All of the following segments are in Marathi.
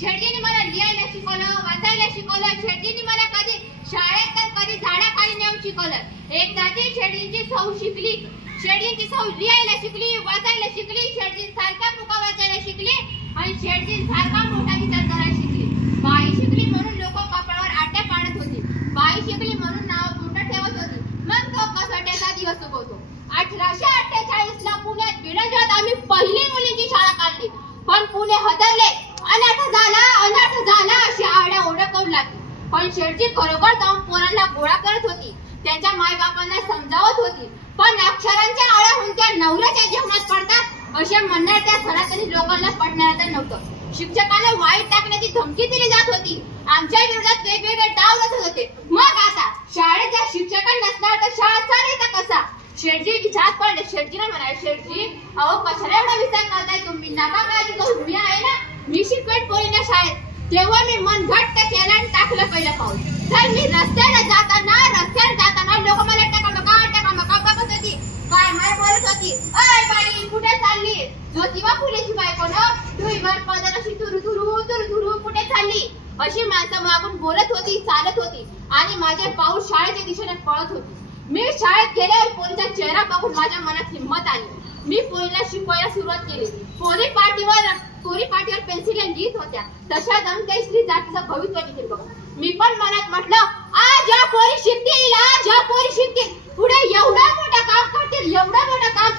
शेटजीने मला लिहायला शिकवलं, वाचायला शिकवलं. शेटजीने मला कधी शाळेत तर कधी झाडाखाली नेऊन शिकवलं. एकदा शेटजींची सौ शिकली, शेटजींची सौ लिहायला शिकली, वाचायला शिकली. शेटजींसारखा मुका वाचायला शिकली आणि शेटजींसारखा मोठा विचार करायला शिकली. बाई शिकली म्हणून लोक कपाळावर आट्या पाडत होती. बाई शिकली म्हणून नाव मोठं ठेवत होती. मग तो कसोट्याचा दिवस उगवतो. 1848 ला पुण्यात बिडजत आम्ही पहिली मुलींची शाळा काढली. पण पुणे हदरले. अनाथ झाला अशी आरडाओरड करू लागली. पण शेटजी खरोखर जाऊन पोरांना गोळा करत होती. त्यांच्या मायबापांना समजावत होती. पण अक्षरांच्या आळ्याहून त्या नवऱ्याच्या जेवणात पडतात असे म्हणणार त्या सनातनी लोकांना पडणार तर नव्हतं. शिक्षकांना वाईट टाकण्याची धमकी दिली जात होती. आमच्या विरोधात वेगवेगळे डाव रचत होते. मग आता शाळेच्या शिक्षकांना नसणार तर शाळा चालायचा कसा? शेटजी विचारात पडले. शेटजीला म्हणाले, शेटजी अहो कशाला एवढा विचार करताय तुम्ही? नका काळजी करू, मी आहे ना, मी शिकवेन पोरींना शाळेत. तेव्हा मी मन घट्ट केलं आणि टाकलं पहिलं पाऊल. तर मी रस्त्याने जाताना लोक मला टकामका बघत होती. काय मला बोलत होती, अय बाई कुठे चालली? ज्योतिबा फुलेची बायको ना, तुईवर पदर अशी तुरु कुठे चालली? अशी माणसं मागून बोलत होती, चालत होती आणि माझे पाऊल शाळेच्या दिशेने पळत होती. मी शाळेत गेल्यावर पोरीचा चेहरा बघून माझ्या मनात हिंमत आली. मी पोरीला शिकवायला सुरुवात केली. पोरी पाठीवर पेन्सिल लिहित होत्या. तशा जाऊन काही स्त्री जातीचं भविष्य लिहितील बघ. मी पण मनात म्हटलं, आज या पोरी शिकतील, पुढे एवढं मोठं काम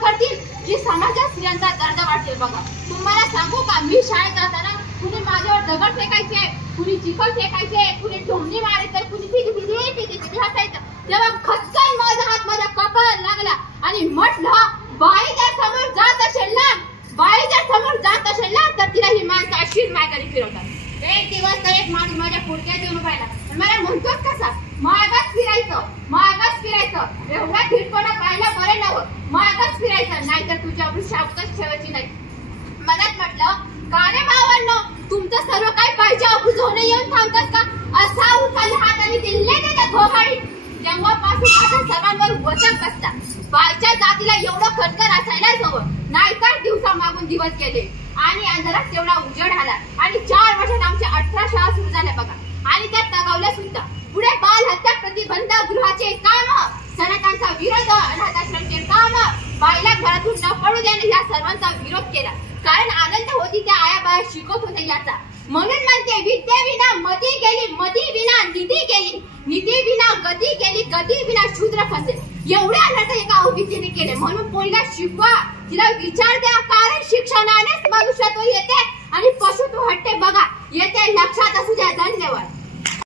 करतील की समाजात स्त्रियांचा दर्जा वाढतील बघा. तुम्हाला सांगू का, मी शाळेत जाताना कुणी माझ्यावर दगड फेकायचे, कुणी चिखल फेकायचे, कुणी टोमणी मारायचे, कुणी पिटी हसायचं. तेव्हा खचकन माझा हात माझ्या कपाळाला लागला आणि म्हटलं, बाईच्या समोर जात असेल ना तर तिला ही माणसं अशीच माघारी फिरवतात. एक दिवस तर एक माणूस माझ्या पुढक्यात येऊन राहिला. मला म्हणतोच कसा, मागच फिरायचं. एवढा धीटपणा पाहिला बरं नव्हतं. मागच फिरायचं, नाहीतर तुझ्यावर शाबकच ठेवायची नाही. मनात म्हटलं, का रे भावांनो, तुमचं सर्व काही पाहिजे अबुझवणे येऊन थांबतात का? असा उचलला हाताने दिले त्याच्या घोघाडी. तेव्हापासून माझ्या सर्वांवर वचक बसता. बाईच्या जातीला एवढं खटकर असायलाच हवं, नाहीतर दिवसा मागून दिवस गेले आणि अंधारात तेवढा उजेड आला. आणि 4 वर्षात आमच्या 18 शाळा सुरू झाल्या बघा. आणि त्या दगावल्या सुद्धा. पुढे बाल हत्या प्रतिबंध गृहाचे काम, सनातनचा विरोध, अनाथाश्रमचे काम, बाईला घरातून न पडू देणे या सर्वांचा विरोध केला. कारण आनंद होती त्या आया बाया शिकत होत्या याचा. म्हणून म्हणते, विद्येविना मती गेली, मतीविना निधी गेली, निधीविना गती गेली, गतीविना शूद्र फसेल. एवढे अनर्थ एका विद्येने केले. म्हणून पोरीला शिकवा, तिला विचार द्या. कारण शिक्षणानेच मनुष्यत्व येते आणि पशुत्व हटते बघा. येते लक्षात असू द्या. धन्यवाद.